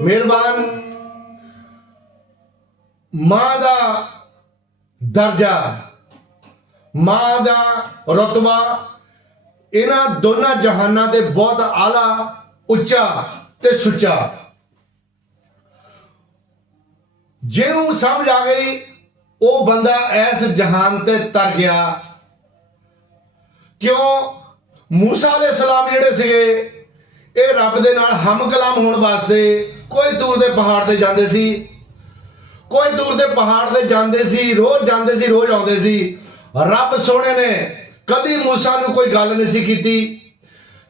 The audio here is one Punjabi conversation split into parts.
ਮਿਹਰਬਾਨ। ਮਾਂ ਦਾ ਦਰਜਾ, ਮਾਂ ਦਾ ਰਤਬਾ, ਇਹਨਾਂ ਦੋਨਾਂ ਜਹਾਨਾਂ ਦੇ ਬਹੁਤ ਆਲਾ, ਉੱਚਾ ਤੇ ਸੁੱਚਾ। ਜਿਹਨੂੰ ਸਮਝ ਆ ਗਈ, ਉਹ ਬੰਦਾ ਇਸ ਜਹਾਨ ਤੇ ਤਰ ਗਿਆ। ਕਿਉਂ? ਮੂਸਾ ਅਲੈਹ ਸਲਾਮ ਜਿਹੜੇ ਸੀਗੇ, ਇਹ ਰੱਬ ਦੇ ਨਾਲ ਹਮ ਕਲਾਮ ਹੋਣ ਵਾਸਤੇ ਕੋਈ ਦੂਰ ਦੇ ਪਹਾੜ ਤੇ ਜਾਂਦੇ ਸੀ। ਕੋਈ ਦੂਰ ਦੇ ਪਹਾੜ ਤੇ ਜਾਂਦੇ ਸੀ, ਰੋਜ਼ ਜਾਂਦੇ ਸੀ, ਰੋਜ਼ ਆਉਂਦੇ ਸੀ। ਰੱਬ ਸੋਹਣੇ ਨੇ, ਕਦੀ ਮੂਸਾ ਨੂੰ ਕੋਈ ਗੱਲ ਨਹੀਂ ਸੀ ਕੀਤੀ।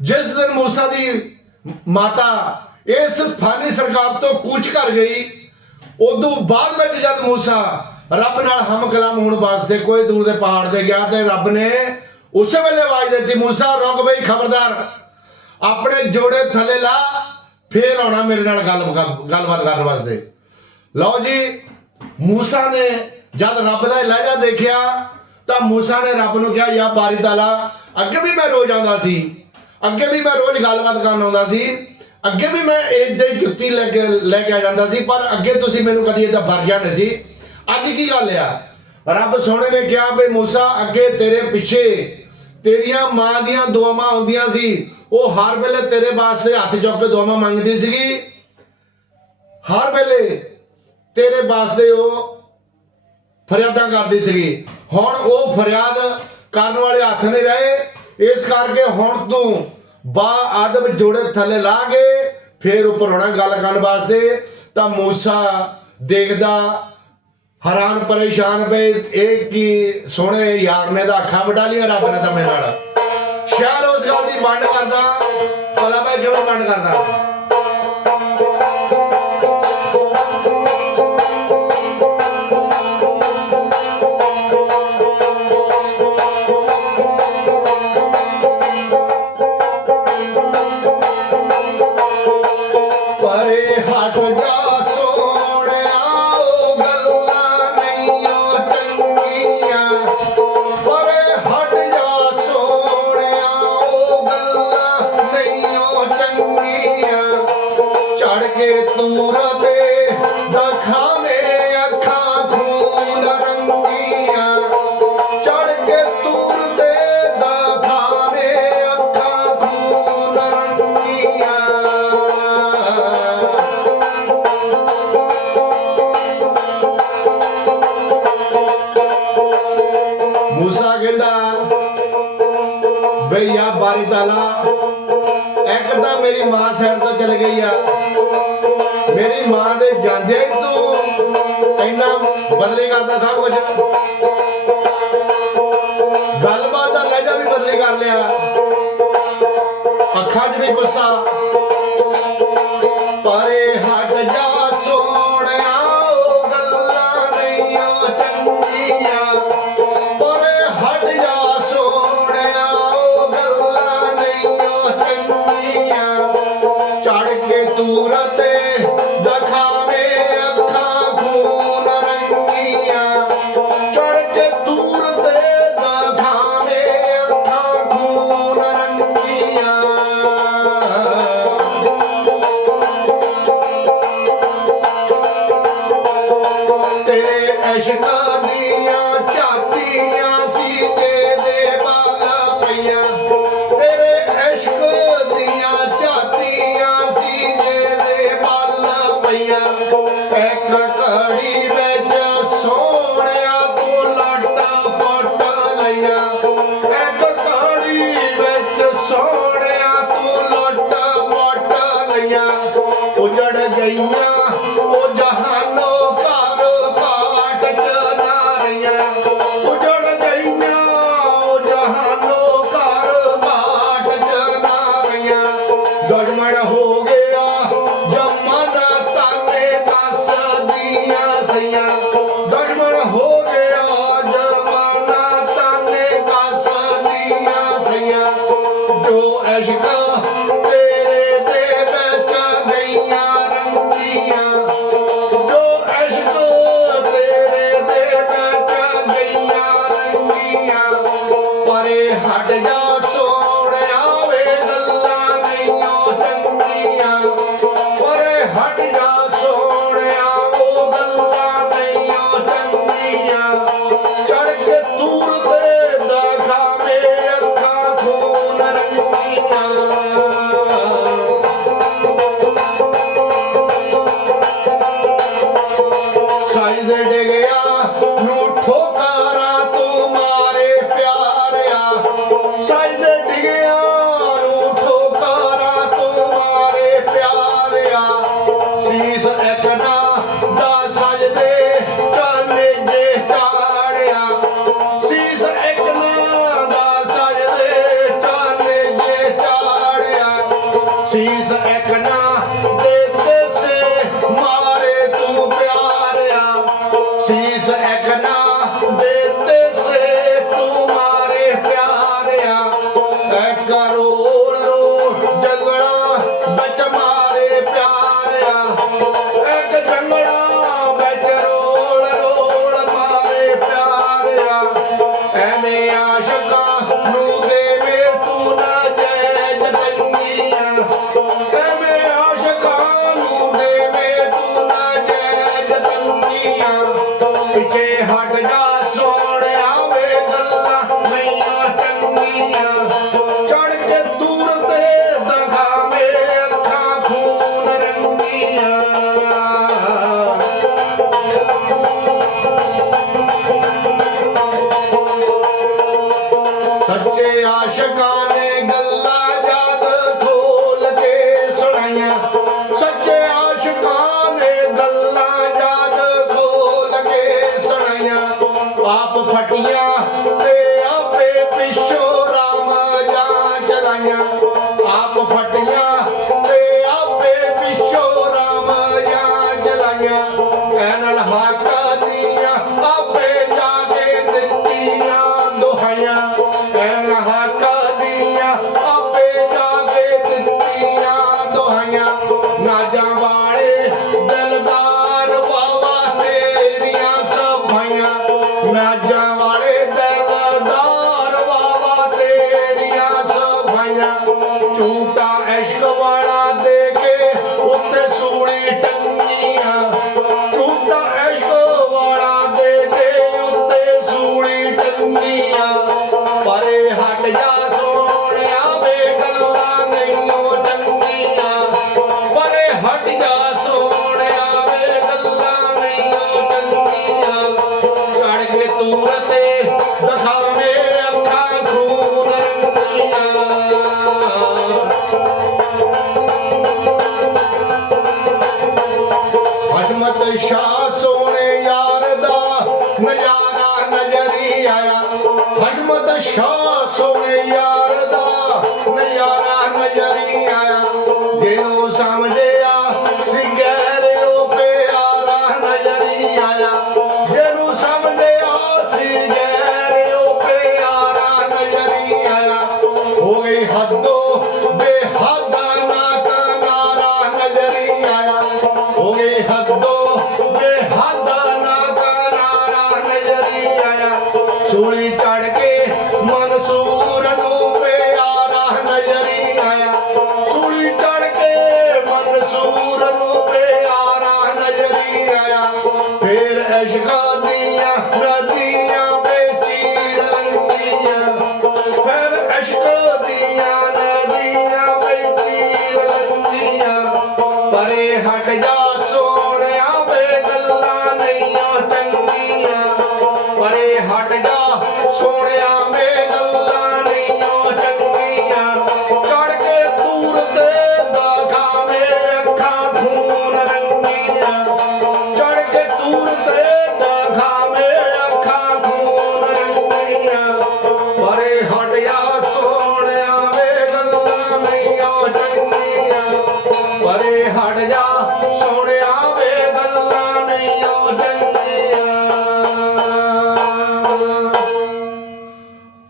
ਜਿਸ ਦਿਨ ਮੂਸਾ ਦੀ ਮਾਤਾ ਇਸ ਫਾਨੀ ਸਰਕਾਰ ਤੋਂ ਕੂਚ ਕਰ ਗਈ, ਉਦੋਂ ਬਾਅਦ ਵਿੱਚ ਜਦ ਮੂਸਾ ਰੱਬ ਨਾਲ ਹਮ ਕਲਾਮ ਹੋਣ ਵਾਸਤੇ ਕੋਈ ਦੂਰ ਦੇ ਪਹਾੜ ਤੇ ਗਿਆ ਤੇ ਰੱਬ ਨੇ ਉਸੇ ਵੇਲੇ ਆਵਾਜ਼ ਦਿੱਤੀ, ਮੂਸਾ, ਰੁਕ ਬਈ ਖਬਰਦਾਰ। ਆਪਣੇ ਜੋੜੇ ਥੱਲੇ ਲਾ, ਫੇਰ ਆਉਣਾ ਮੇਰੇ ਨਾਲ ਗੱਲ ਗੱਲਬਾਤ ਕਰਨ ਵਾਸਤੇ। ਲਓ ਜੀ, ਮੂਸਾ ਨੇ ਜਦ ਰੱਬ ਦਾ ਲਹਿਜਾ ਦੇਖਿਆ, ਤਾਂ ਮੂਸਾ ਨੇ ਰੱਬ ਨੂੰ ਕਿਹਾ ਯਾ ਬਾਰੀ ਤਾਲਾ, ਅੱਗੇ ਵੀ ਮੈਂ ਰੋਜ਼ ਆਉਂਦਾ ਸੀ। ਅੱਗੇ ਵੀ ਮੈਂ ਰੋਜ਼ ਗੱਲਬਾਤ ਕਰਨ ਆਉਂਦਾ ਸੀ। ਅੱਗੇ ਵੀ ਮੈਂ ਇਦਾਂ ਹੀ ਜੁੱਤੀ ਲੈ ਕੇ ਲੈ ਕੇ ਆ ਜਾਂਦਾ ਸੀ, ਪਰ ਅੱਗੇ ਤੁਸੀਂ ਮੈਨੂੰ ਕਦੀ ਇਦਾਂ ਵਰਜਿਆ ਨਹੀਂ ਸੀ। ਅੱਜ ਕੀ ਗੱਲ ਆ? ਰੱਬ ਸੋਹਣੇ ਨੇ ਕਿਹਾ ਵੀ ਮੂਸਾ, ਅੱਗੇ ਤੇਰੇ ਪਿੱਛੇ ਤੇਰੀਆਂ ਮਾਂ ਦੀਆਂ ਦੁਆਵਾਂ ਆਉਂਦੀਆਂ ਸੀ। ਉਹ ਹਰ ਵੇਲੇ ਤੇਰੇ ਵਾਸਤੇ ਹੱਥ ਚੁੱਕ ਕੇ ਦੁਆਵਾਂ ਮੰਗਦੀ ਸੀਗੀ। ਹਰ ਵੇਲੇ ਤੇਰੇ ਵਾਸਤੇ ਉਹ ਫਰਿਆਦਾਂ ਕਰਦੀ ਸੀਗੀ। ਹੁਣ ਉਹ ਫਰਿਆਦ ਕਰਨ ਵਾਲੇ ਹੱਥ ਨਹੀਂ ਰਹੇ। ਇਸ ਕਰਕੇ ਹੁਣ ਤੂੰ ਬਾ ਆਦਮ ਜੋੜੇ ਥੱਲੇ ਲਾ ਕੇ ਫੇਰ ਉੱਪਰ ਹੋਣਾ ਗੱਲ ਕਰਨ ਵਾਸਤੇ। ਤਾਂ ਮੂਸਾ ਦੇਖਦਾ ਹੈਰਾਨ, ਪਰੇਸ਼ਾਨ ਪਏ, ਇਹ ਕੀ ਸੋਹਣੇ ਯਾਰ ਨੇ ਤਾਂ ਅੱਖਾਂ ਵਡਾ ਲੀਆਂ ਰੱਬ ਨੇ ਤਾਂ ਮੇਰੇ ਨਾਲ। ਸ਼ਾਇਦ ਉਸ ਗੱਲ ਦੀ ਵੰਡ ਕਰਦਾ, ਭਲਾ ਮੈਂ ਕਿਵੇਂ ਵੰਡ ਕਰਦਾ? ਬਈ ਆ ਬਾਰੀ ਤਾਲਾ ਇੱਕ ਤਾਂ ਮੇਰੀ ਮਾਂ ਸਿਰ ਤੋਂ ਚਲ ਗਈ ਆ। ਮਾਂ ਦੇ ਜਾਂਦੇ ਤੂੰ ਇੰਨਾ ਬਦਲੀ ਕਰਦਾ ਸਭ ਕੁਝ ਤੇਰੇ ਜੋ ਆਸ਼ਕਾਂ ਨੇ ਗੱਲਾਂ ਜਦ ਖੋਲ ਕੇ ਸੁਣਾਈਆਂ। ਸੱਚੇ ਆਸ਼ਕਾਂ ਨੇ ਗੱਲਾਂ ਜਦ ਖੋਲ ਕੇ ਸੁਣਾਈਆਂ। ਪਾਪ ਫਟੀਆਂ ਤੇ ਆਪੇ ਪਿੱਛੋਂ ਰਾਮ ਜਾਂ ਚਲਾਈਆਂ।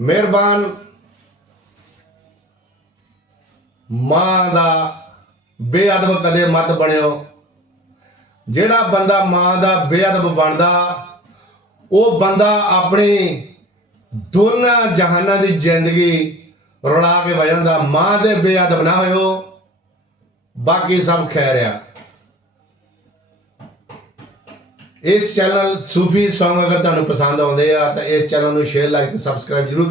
ਮਿਹਰਬਾਨ। ਮਾਂ ਦਾ ਬੇਅਦਬ ਕਦੇ ਮਤ ਬਣਿਓ। ਜਿਹੜਾ ਬੰਦਾ ਮਾਂ ਦਾ ਬੇਅਦਬ ਬਣਦਾ, ਉਹ ਬੰਦਾ ਆਪਣੀ ਦੋਨਾਂ ਜਹਾਨਾਂ ਦੀ ਜ਼ਿੰਦਗੀ ਰੁਲਾ ਕੇ ਵਜਣ ਮਾਂ ਦੇ ਬੇਅਦਬ ਨਾ ਹੋਇਓ। ਬਾਕੀ ਸਭ ਖੈਰ ਆ। ਇਸ ਚੈਨਲ ਸੂਫੀ Song ਅਗਰ ਤੁਹਾਨੂੰ ਪਸੰਦ ਆਉਂਦੇ ਆ, ਤਾਂ ਇਸ ਚੈਨਲ ਨੂੰ ਸ਼ੇਅਰ ਲਾਈਕ ਤੇ ਸਬਸਕ੍ਰਾਈਬ ਜਰੂਰ